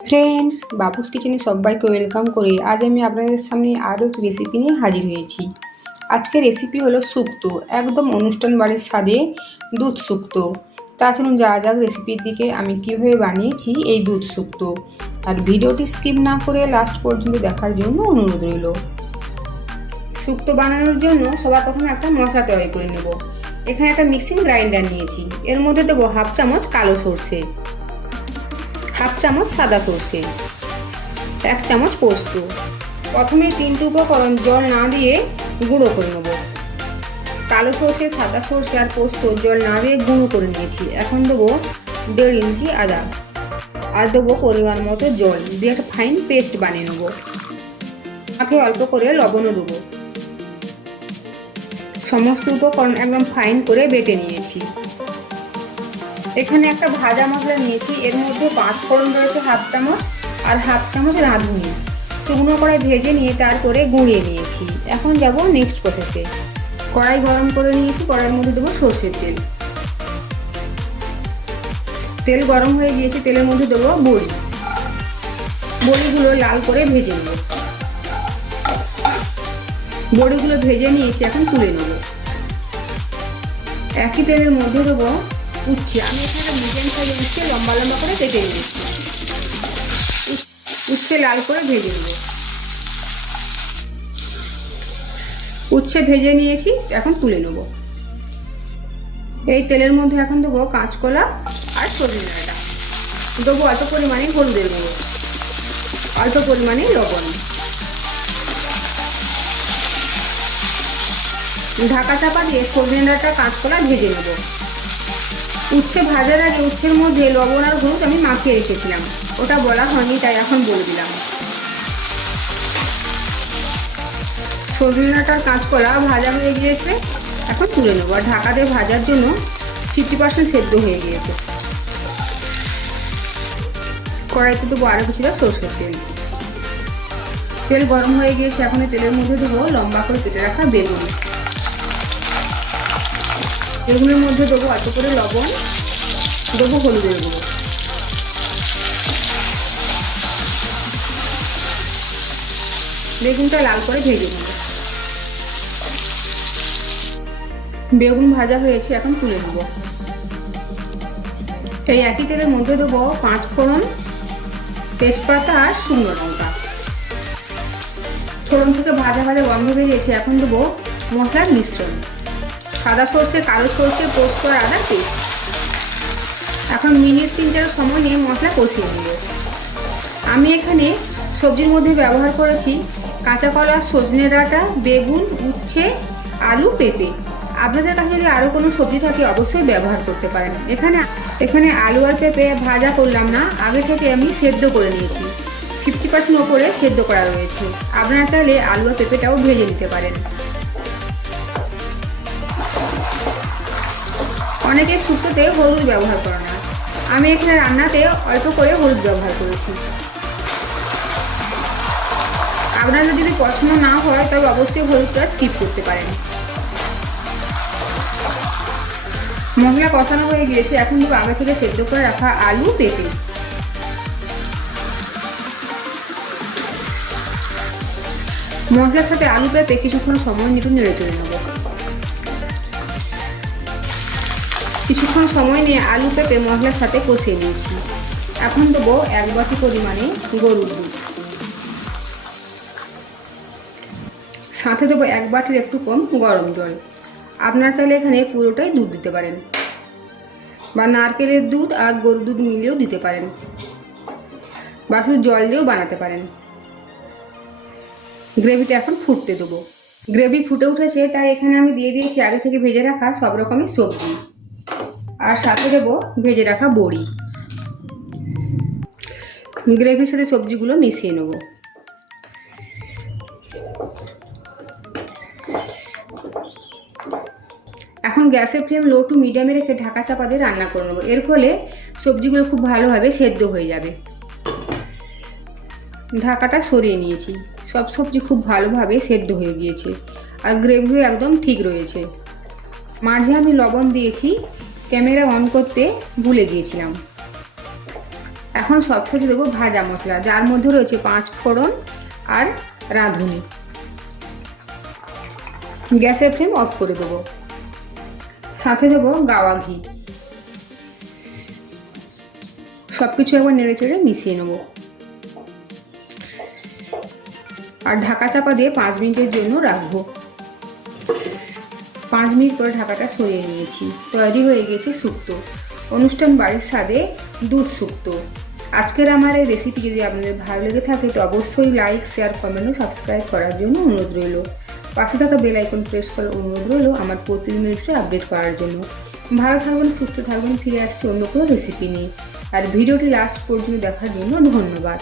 Friends, বাবুস কিচেনে সবাইকে welcome করে আজ আমি আপনাদের সামনে আরও একটি রেসিপি নিয়ে হাজির হয়েছি। আজকের রেসিপি হলো শুক্তো, একদম অনুষ্ঠান বাড়ির স্বাদে দুধ শুক্তো। তা চলুন যা যাক রেসিপির দিকে। আমি কীভাবে বানিয়েছি এই দুধ শুক্তো, আর ভিডিওটি স্কিপ না করে লাস্ট পর্যন্ত দেখার জন্য অনুরোধ রইল। শুক্তো বানানোর জন্য সবার প্রথমে একটা মশলা তৈরি করে নেব। এখানে একটা মিক্সিং গ্রাইন্ডার নিয়েছি, এর মধ্যে দেবো হাফ চামচ কালো সর্ষে, হাফ চামচ সাদা সর্ষে, 1 চামচ পোস্ত। প্রথমে 3টি উপকরণ জল না দিয়ে গুঁড়ো করে নেব। কালো সর্ষে, সাদা সর্ষে আর পোস্ত জল না দিয়ে গুঁড়ো করে নিয়েছি। এখন দেবো 1.5 ইঞ্চি আদা, আর দেবো পরিমাণ মতো জল দিয়ে একটা ফাইন পেস্ট বানিয়ে নেব। সাথে অল্প করে লবণও দেবো। সমস্ত উপকরণ একদম ফাইন করে বেটে নিয়েছি। এখানে একটা ভাজা মশলা নিয়েছি, এর মধ্যে 5 ফোড়ন রয়েছে হাফ চামচ, আর হাফ চামচ রাঁধুনি। শুকনো কড়াই ভেজে নিয়ে তারপরে গুঁড়িয়ে নিয়েছি। এখন যাব নেক্সট প্রসেসে। কড়াই গরম করে নিয়েছি, কড়াইয়ের মধ্যে দেবো সর্ষের তেল। তেল গরম হয়ে গিয়েছে, তেলের মধ্যে দেবো বড়ি। বড়িগুলো লাল করে ভেজে নেব। বড়িগুলো ভেজে নিয়েছি, এখন তুলে নেব। একই তেলের মধ্যে দেবো উচ্ছে। আমি এখানে মিডিয়াম সাইজ উচ্ছে লম্বা লম্বা করে কেটে নিয়েছি। উচ্ছে লাল করে ভেজে নেব। উচ্ছে ভেজে নিয়েছি, এখন তুলে নেব। এই তেলের মধ্যে এখন দেবো কাঁচকলা আর সজনে ডাঁটা। দেবো অল্প পরিমাণে হলুদের গুঁড়ো, অল্প পরিমাণে লবণ। ঢাকা চাপা দিয়ে সজনে ডাঁটা কাঁচকলা ভেজে নেব। উচ্ছে ভাজার আগে উচ্ছের মধ্যে লবণ আর হলুদ আমি মাখিয়ে রেখেছিলাম, ওটা বলা হয়নি তাই এখন বলে দিলাম। সজনে ডাঁটার কাঁচকলা ভাজা হয়ে গিয়েছে, এখন তুলে নেবো। আর ঢাকা দিয়ে ভাজার জন্য 50% সেদ্ধ হয়ে গিয়েছে। কড়াইতে দেবো আরও কিছুটা সরষের তেল। তেল গরম হয়ে গিয়েছে, এখন তেলের মধ্যে দেবো লম্বা করে কেটে রাখা বেগুন। বেগুনের মধ্যে দেবো অল্প করে লবণ, দেবো হলুদের গুঁড়ো। বেগুনটা লাল করে ভেজে নেব। বেগুন ভাজা হয়েছে, এখন তুলে নেব। এই একই তেলের মধ্যে দেবো 5 ফোড়ন, তেজপাতা আর শুকনো লঙ্কা। ফোড়ন থেকে ভাজা ভাজা গন্ধ বেরিয়েছে, এখন দেবো মশলার মিশ্রণ। সাদা সর্ষে, কালো সর্ষে, পোস্ত আর আদা পেস্ট। এখন মিনিট 3-4 সময় নিয়ে মশলা কষিয়ে নেব। আমি এখানে সবজির মধ্যে ব্যবহার করেছি কাঁচা কলা, সজনে ডাঁটা, বেগুন, উচ্ছে, আলু, পেঁপে। আপনাদের কাছে যদি আরও কোনো সবজি থাকে অবশ্যই ব্যবহার করতে পারেন। এখানে আলু আর পেঁপে ভাজা করলাম না, আগে থেকে আমি সেদ্ধ করে নিয়েছি। 50% ওপরে সেদ্ধ করা রয়েছে। আপনারা চাইলে আলু আর পেঁপেটাও ভেজে নিতে পারেন। অনেকে শুক্তোতে হলুদ ব্যবহার করে না, আমি এখানে রান্নাতে অল্প করে হলুদ ব্যবহার করেছি। আপনাদের যদি পছন্দ না হয় তবে অবশ্যই হলুদটা স্কিপ করতে পারেন। মশলা কষানো হয়ে গিয়েছে, এখন দেবো আগে থেকে সেদ্ধ করে রাখা আলু, পেঁপে। মশলার সাথে আলু পেঁপে কিছুক্ষণ সময় একটু নেড়ে চড়ে নেব। কিছুক্ষণ সময় নিয়ে আলু পেঁপে মশলার সাথে কষিয়ে নিয়েছি। এখন দেবো 1 বাটি পরিমাণে গরুর দুধ, সাথে দেবো 1 বাটির একটু কম গরম জল। আপনারা চাইলে এখানে পুরোটাই দুধ দিতে পারেন, বা নারকেলের দুধ আর গরুর দুধ মিলিয়েও দিতে পারেন, বা শুধু জল দিয়েও বানাতে পারেন। গ্রেভিটা এখন ফুটতে দেবো। গ্রেভি ফুটে উঠেছে, তাই এখানে আমি দিয়ে দিয়েছি আগে থেকে ভেজে রাখা সব রকমের সবজি, আর সাথে দেবো ভেজে রাখা বড়ি। গ্রেভির সাথে সবজিগুলো মিশিয়ে নেব। এখন গ্যাসের ফ্লেম লো টু মিডিয়ামে রেখে ঢাকা চাপা দিয়ে রান্না করে নেবো। এর ফলে সবজিগুলো খুব ভালোভাবে সেদ্ধ হয়ে যাবে। ঢাকাটা সরিয়ে নিয়েছি, সব সবজি খুব ভালোভাবে সেদ্ধ হয়ে গিয়েছে, আর গ্রেভিও একদম ঠিক রয়েছে। মাঝে আমি লবণ দিয়েছি, ক্যামেরা অন করতে ভুলে গিয়েছিলাম। এখন সবশেষে দেবো ভাজা মশলা, যার মধ্যে রয়েছে 5 ফোড়ন আর রাঁধুনি। গ্যাসের ফ্লেম অফ করে দেবো। সাথে দেবো গাওয়া ঘি। সব কিছু একবার নেড়ে চেড়ে মিশিয়ে নেব আর ঢাকা চাপা দিয়ে 5 মিনিটের জন্য রাখবো। 5 মিনিট পরে ঢাকাটা সরিয়ে নিয়েছি। তৈরি হয়ে গেছে শুক্তো, অনুষ্ঠান বাড়ির স্বাদে দুধ শুক্তো। আজকের আমার এই রেসিপি যদি আপনাদের ভালো লেগে থাকে তো অবশ্যই লাইক, শেয়ার, কমেন্ট ও সাবস্ক্রাইব করার জন্য অনুরোধ রইল। পাশে থাকা বেল আইকন প্রেস করার অনুরোধ রইল আমার প্রতিদিনের আপডেট করার জন্য। ভালো থাকবেন, সুস্থ থাকবেন। ফিরে আসছি অন্য কোনো রেসিপি নিয়ে। আর ভিডিওটি লাস্ট পর্যন্ত দেখার জন্য ধন্যবাদ।